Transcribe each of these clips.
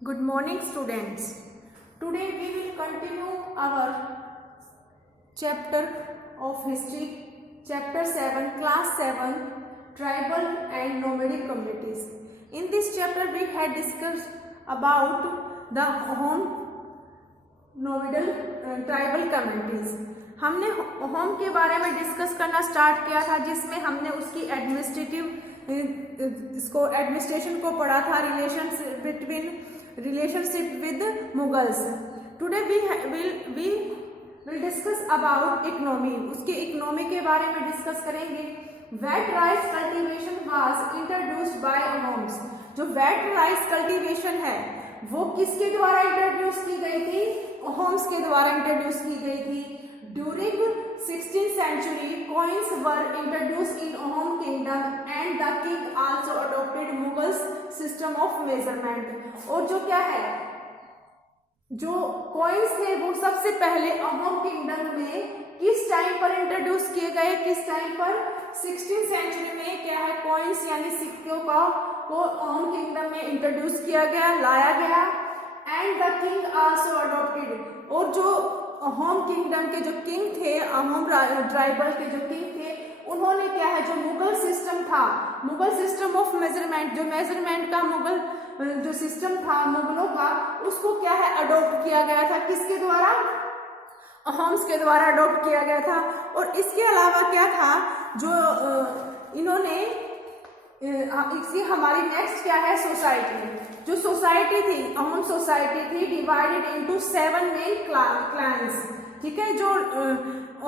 Good morning, students. Today we will continue our chapter of history, chapter 7, class 7, tribal and nomadic communities. In this chapter we had discussed about the home nomadic tribal communities. हमने home के बारे में discuss करना start किया था, जिसमें हमने उसकी एडमिनिस्ट्रेशन को पढ़ा था, relationship with Mughals. Today we will discuss about economy. उसके इकोनॉमी के बारे में डिस्कस करेंगे। Wet rice cultivation was introduced by Ahoms. जो वेट राइस कल्टीवेशन है वो किसके द्वारा इंट्रोड्यूस की गई थी? होम्स के द्वारा इंट्रोड्यूस की गई थी। During 16th century coins were introduced in Ahom kingdom and the king also adopted Mughals system of measurement। और जो क्या है, जो कॉइन्स थे वो सबसे पहले अहोम किंगडम में किस टाइम पर इंट्रोड्यूस किए गए? किस टाइम पर? 16th century में क्या है, कॉइन्स यानी सिक्कों को अहोम किंगडम में इंट्रोड्यूस किया गया, लाया गया। And the king also adopted. और जो अहोम किंगडम के जो किंग थे, अहोम ट्राइबल के जो किंग थे, उन्होंने क्या है, जो मुगल सिस्टम था, मुगल सिस्टम ऑफ मेजरमेंट, जो मेजरमेंट का मुगल जो सिस्टम था मुगलों का, उसको क्या है, अडॉप्ट किया गया था। किसके द्वारा? अहोम्स के द्वारा अडॉप्ट किया गया था। और इसके अलावा क्या था, जो इन्होंने इसी हमारी नेक्स्ट क्या है, सोसाइटी। जो सोसाइटी थी, अहोम सोसाइटी थी, डिवाइडेड इनटू 7 मेन क्लैंस। ठीक है, जो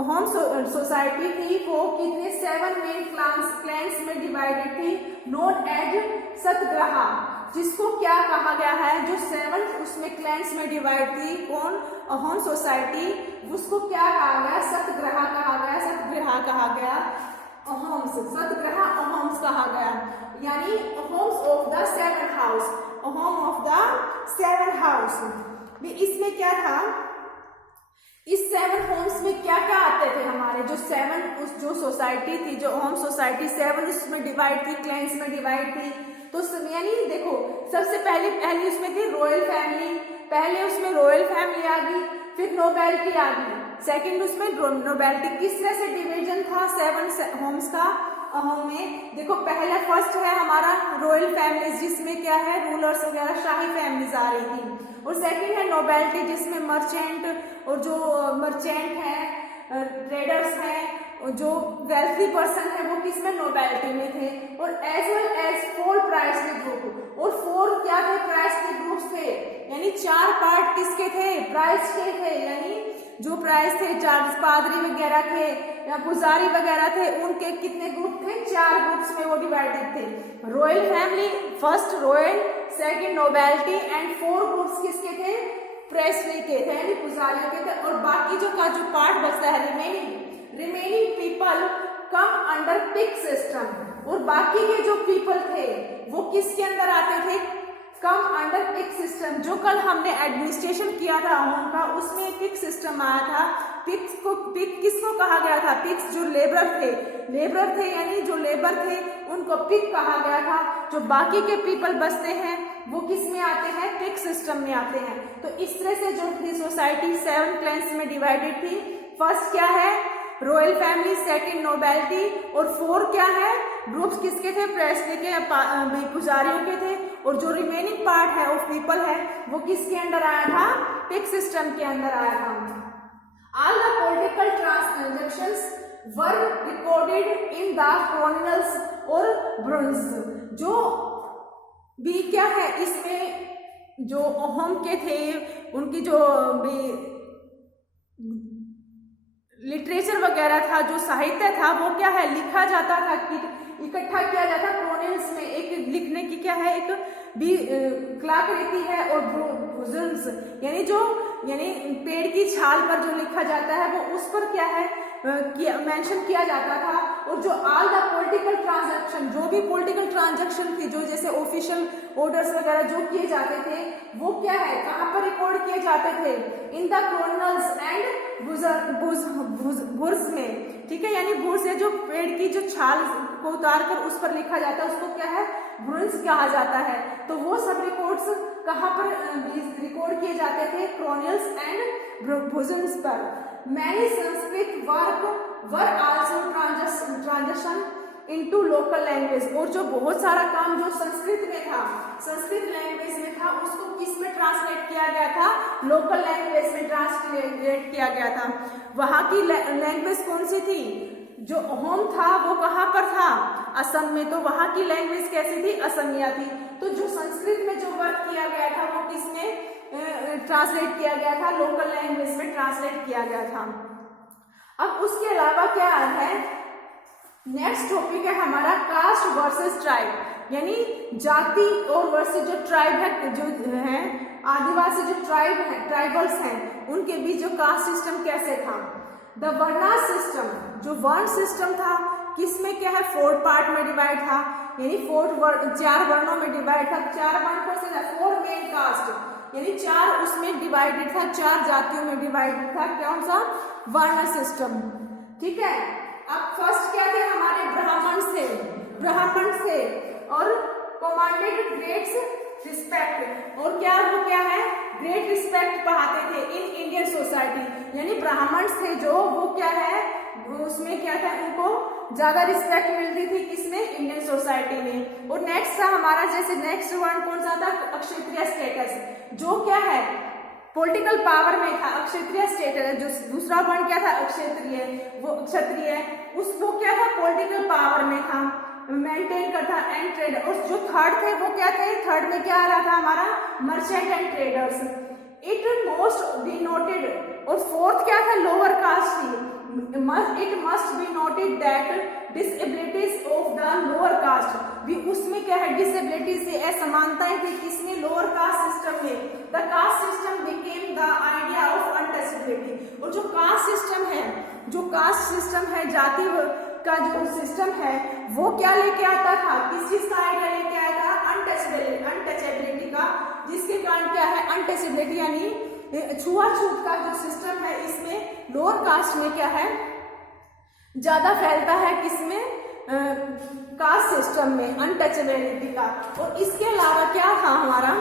अहोम सोसाइटी थी वो कितने 7 मेन क्लैंस में डिवाइडेड थी, नोन एज सतग्रहा। जिसको क्या कहा गया है, जो 7 उसमें क्लैंस में डिवाइड थी, कौन? अहोम सोसाइटी, उसको क्या कहा गया? सतग्रहा कहा गया, सतग्रहा कहा गया, अहोम्स, सतग्रहा अहोम्स कहा गया, यानी Ahoms of the 7 house, Ahom of the 7 house. इसमें क्या था, इस 7 होम्स में क्या क्या आते थे हमारे? जो 7 जो सोसाइटी थी, जो अहोम सोसाइटी 7 उसमें डिवाइड थी, क्लैंस में डिवाइड थी। तो यानी देखो, सबसे पहले उसमें थी रॉयल फैमिली, पहले उसमें रॉयल फैमिली आ गई, फिर नोबेलिटी आ गई, सेकंड उसमें नोबेलिटी। किस तरह से डिवीजन था 7 होम्स का अहोम में? देखो, पहले फर्स्ट है हमारा रॉयल फैमिलीज, जिसमें क्या है, रूलर्स वगैरह, शाही फैमिलीज आ रही थी। और सेकंड है नोबेलिटी, जिसमें मर्चेंट, और जो मर्चेंट है, ट्रेडर्स हैं, जो वेल्थी पर्सन है, वो किसमें? नोबेलिटी में थे। और एज वेल एज 4 प्राइसली ग्रुप। और 4 क्या थे? प्राइसली ग्रुप्स थे, यानी 4 पार्ट किसके थे? प्राइस के थे। यानी जो प्राइस थे, चार्ज पादरी वगैरह थे या पुजारी वगैरह थे, उनके कितने ग्रुप थे? 4 ग्रुप्स में वो डिवाइडेड थे। Royal family, first royal, second nobility, and 4 groups किसके थे? प्रेसली के थे, यानी पुजारियों के थे। और बाकी जो पार्ट बचता है, remaining people come under Paik system. और बाकी के जो पीपल थे वो किसके अंदर आते थे? Come under Paik system. जो कल हमने एडमिनिस्ट्रेशन किया था होम का, उसमें पिक सिस्टम आया था। पिक किसको कहा गया था? पिक्स जो लेबर थे, यानी जो लेबर थे उनको पिक कहा गया था। जो बाकी के पीपल बचते हैं वो किस में आते हैं? पिक सिस्टम में आते हैं। तो इस तरह से जो थी सोसाइटी 7 क्लैंस में डिवाइडेड थी। फर्स्ट क्या है? रॉयल फैमिली, सेकंड नोबेलिटी, और 4 क्या है? ग्रुप्स किसके थे? प्रेसली के, पुजारियों के थे। और जो रिमेनिंग पार्ट है ऑफ पीपल है वो किसके अंदर आया था? पिक सिस्टम के अंदर आया था। All the political transactions were recorded in the chronicles और ब्रोन्स। जो भी क्या है, इसमें जो अहोम के थे उनकी जो भी लिटरेचर वगैरह था, जो साहित्य था, वो क्या है, लिखा जाता था, कि इकट्ठा किया जाता क्रोनिकल्स में। एक लिखने की क्या है, एक भी कलाकृति है। और भुजल्स यानी पेड़ की छाल पर जो लिखा जाता है वो उस पर क्या है, मेंशन किया जाता था। और जो ऑल द पॉलिटिकल ट्रांजैक्शन, जो भी पॉलिटिकल ट्रांजैक्शन थी, जो जैसे ऑफिशियल ऑर्डर्स वगैरह जो किए जाते थे, वो क्या है, कहाँ पर रिकॉर्ड किए जाते थे? इन द क्रोनिकल्स एंड बुर्ज में। ठीक है, यानी बुर्ज है जो पेड़ की जो छाल को उतार कर उस पर लिखा जाता है, उसको क्या है, बुर्ज कहा जाता है। तो वो सब रिकॉर्ड्स कहाँ पर रिकॉर्ड किए जाते थे? क्रोनिकल्स एंड भुजन्स पर। Many Sanskrit work were also transition into local language, और जो बहुत सारा काम जो संस्कृत में था, संस्कृत लैंग्वेज में था, उसको किस में ट्रांसलेट किया गया था? लोकल लैंग्वेज में ट्रांसलेट किया गया था। वहां की लैंग्वेज कौन सी थी? जो होम था वो कहाँ पर था? असम में। तो वहां की लैंग्वेज कैसी थी? असमिया थी। तो जो संस्कृत में जो वर्क किया गया था वो किसमें ट्रांसलेट किया गया था? लोकल लैंग्वेज में ट्रांसलेट किया गया था। अब उसके अलावा क्या है? नेक्स्ट टॉपिक है हमारा कास्ट वर्सेस ट्राइब, यानी जाति और वर्सेस जो ट्राइब है, जो है आदिवासी जो ट्राइब है, ट्राइबल्स हैं, उनके बीच जो कास्ट सिस्टम कैसे था? द वर्ना सिस्टम, जो वर्ण सिस्टम था, किसमें क्या है? 4 पार्ट में डिवाइड था, यानी 4 वर्णों में डिवाइड था। 4 वर्ण कौन से? 4 मेन कास्ट, यानी 4 उसमें डिवाइडेड था, 4 जातियों में डिवाइडेड था। कौन सा? वर्ण सिस्टम। ठीक है। अब फर्स्ट क्या थे? हमारे ब्राह्मण से और कमांडेड ग्रेट रिस्पेक्ट, और क्या वो क्या है? ग्रेट रिस्पेक्ट पाते थे इन इंडियन सोसाइटी, यानी ब्राह्मण थे जो वो क्या है? उसमें क्या था? उनको ज्यादा रिस्पेक्ट मिलती थी, किसमें? इंडियन सोसाइटी में। और नेक्स्ट था हमारा, जैसे नेक्स्ट वर्ण कौन सा था? अक्षत्रिय स्टेटस, जो क्या है? पॉलिटिकल पावर में था। अक्षत्रिय स्टेटस, जो दूसरा वर्ण क्या था? अक्षत्रिय, वो क्षत्रिय, उसको क्या था? पॉलिटिकल पावर में था, मेंटेन करता एंड ट्रेड। और जो थर्ड थे वो क्या थे? थर्ड में क्या आ रहा था हमारा? Merchant and traders. It most be noted, और फोर्थ क्या था? लोअर कास्ट थी। It must be noted that disabilities of the lower caste भी, उसमें क्या है? डिसेबिलिटी से असमानताएं थी, किसमें? लोअर कास्ट सिस्टम में। The caste system became the idea of untouchability, और जो कास्ट सिस्टम है, जो कास्ट सिस्टम है, जाति का जो सिस्टम है, वो क्या लेके आता था? किस चीज का आइडिया लेके आया था? अनटचेबिलिटी का, जिसके कारण क्या है? अनटचेबिलिटी यानी छुआछूत का जो सिस्टम है, इसमें लोअर कास्ट में क्या है? ज्यादा फैलता है, किसमें? कास्ट सिस्टम में, अनटचेबिलिटी का। और इसके अलावा क्या था हमारा?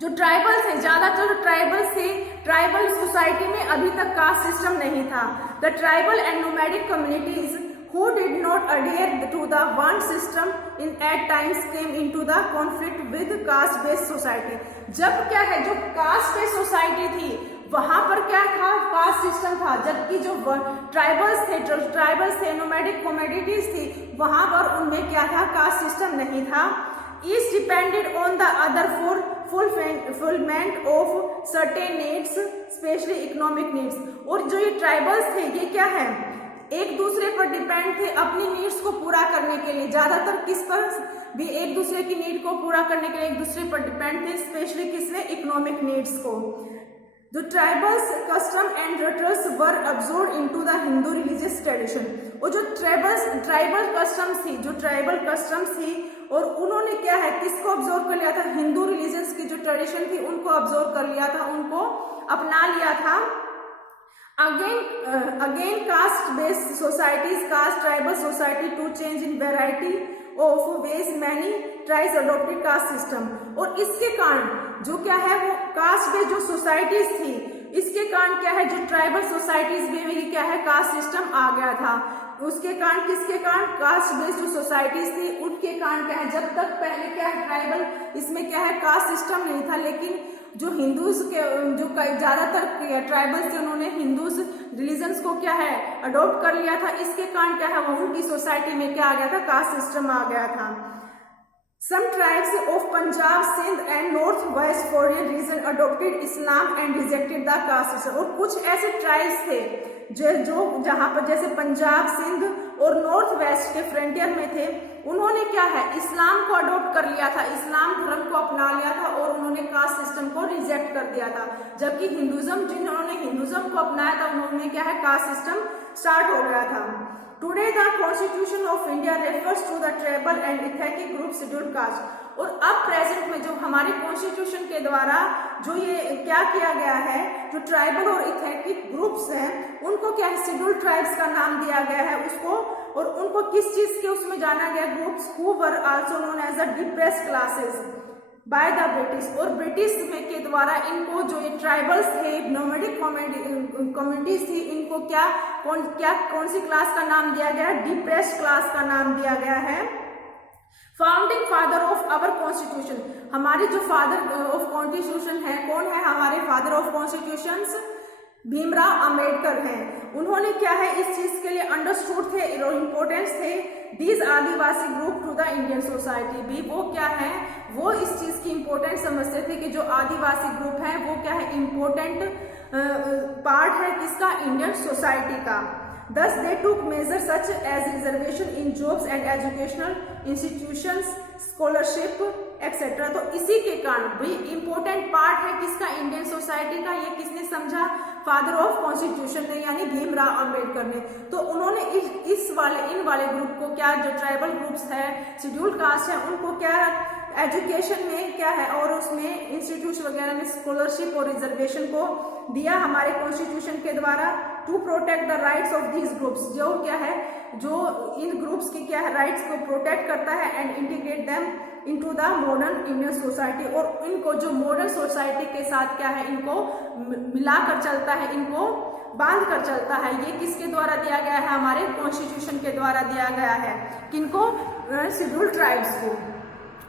जो ट्राइबल थे, ज्यादातर ट्राइबल थे, ट्राइबल सोसाइटी में अभी तक कास्ट सिस्टम नहीं था। The tribal and nomadic communities who did not adhere to the one system in at times came into the conflict with caste based society। जब क्या है? जो कास्ट बेस्ड सोसाइटी थी, वहां पर क्या था? कास्ट सिस्टम था। जबकि जो ट्राइबल्स थे, नोमैडिक कम्युनिटीज थी, वहां पर उनमें क्या था? कास्ट सिस्टम नहीं था। Each depended on the other for fulfillment of certain needs, especially economic needs। और जो ये ट्राइबल्स थे, ये क्या है? एक दूसरे पर डिपेंड थे अपनी नीड्स को पूरा करने के लिए। ज्यादातर किस पर भी? एक दूसरे की नीड को पूरा करने के लिए एक दूसरे पर डिपेंड थे, स्पेशली किसने? इकोनॉमिक नीड्स को। The tribals custom and rituals were absorbed into the Hindu religious tradition। और जो ट्राइबल कस्टम्स थी, जो ट्राइबल कस्टम्स थी, और उन्होंने क्या है? किसको ऑब्जर्व कर लिया था? हिंदू रिलीजन्स की जो ट्रेडिशन थी उनको ऑब्जर्व कर लिया था, उनको अपना लिया था। Again caste based societies, caste tribal society to change in variety of ways many tribes adopted caste system। और इसके कारण जो क्या है? वो कास्ट बेस्ड जो सोसाइटीज थी, इसके कारण क्या है? जो ट्राइबल सोसाइटीज में क्या है? कास्ट सिस्टम आ गया था। उसके कारण, किसके कारण? कास्ट बेस्ड जो सोसाइटीज थी उनके कारण क्या है? जब तक पहले क्या है? ट्राइबल इसमें क्या है? कास्ट सिस्टम नहीं था, लेकिन जो हिंदूज के जो ज्यादातर ट्राइबल्स थे, उन्होंने हिंदूज रिलीजन्स को क्या है? अडॉप्ट कर लिया था। इसके कारण क्या है? वो उनकी सोसाइटी में क्या आ गया था? कास्ट सिस्टम आ गया था। Some tribes of Punjab, Sindh and North-West Foreign region adopted Islam and rejected the caste system। और कुछ ऐसे ट्राइब्स थे जो जहां पर जैसे पंजाब, सिंध और नॉर्थ वेस्ट के फ्रंटियर में थे, उन्होंने क्या है? इस्लाम को अडॉप्ट कर लिया था, इस्लाम धर्म को अपना लिया था, और उन्होंने कास्ट सिस्टम को रिजेक्ट कर दिया था। जबकि हिंदुज्म, जिन्होंने हिंदुज्म को अपनाया था, उन्होंने क्या है? कास्ट सिस्टम स्टार्ट हो गया था। Today the Constitution of India refers to the tribal and ethnic group scheduled caste। और अब प्रेजेंट में जो हमारे कॉन्स्टिट्यूशन के द्वारा जो ये क्या किया गया है, जो ट्राइबल और इथेनिक ग्रुप्स हैं, उनको क्या है? शेड्यूल्ड ट्राइब्स का नाम दिया गया है उसको। और उनको किस चीज के उसमें जाना गया? Groups who were also known as the depressed classes. By the British, और ब्रिटिश में के द्वारा इनको जो ये ट्राइबल्स थे, नोमैडिक कम्युनिटीज थी, इनको कौन सी क्लास का नाम दिया गया? डिप्रेस्ड क्लास का नाम दिया गया है। Founding father of our constitution, हमारे जो फादर ऑफ कॉन्स्टिट्यूशन है, कौन है हमारे father of constitution? Bhimrao Ambedkar हैं। उन्होंने क्या है इस चीज के लिए अंडरस्टूड थे, इम्पोर्टेंस थे, these Adivasi group to the Indian society भी, वो क्या है, वो इस चीज की इंपॉर्टेंट समझते थे कि जो आदिवासी ग्रुप है वो क्या है, इंपॉर्टेंट पार्ट है किसका? इंडियन सोसाइटी का। Thus they took measures such as reservation in jobs and educational institutions, scholarship, etc. तो इसी के कारण भी इम्पोर्टेंट पार्ट है किसका? इंडियन सोसाइटी का। ये किसने समझा? फादर ऑफ कॉन्स्टिट्यूशन ने, यानी भीमराव अंबेडकर ने। तो उन्होंने इन वाले ग्रुप को क्या, जो ट्राइबल ग्रुप्स है, शेड्यूल्ड कास्ट है, उनको क्या एजुकेशन में क्या है और उसमें इंस्टीट्यूट वगैरह में स्कॉलरशिप और रिजर्वेशन को दिया हमारे कॉन्स्टिट्यूशन के द्वारा, to protect the rights of these groups, जो क्या है, जो इन ग्रुप्स की क्या है राइट्स को प्रोटेक्ट करता है, and integrate them into the modern Indian society, और इनको जो मॉडर्न सोसाइटी के साथ क्या है, इनको मिलाकर चलता है, इनको बांध कर चलता है। ये किसके द्वारा दिया गया है? हमारे कॉन्स्टिट्यूशन के द्वारा दिया गया है। किनको? शेड्यूल्ड ट्राइब्स को।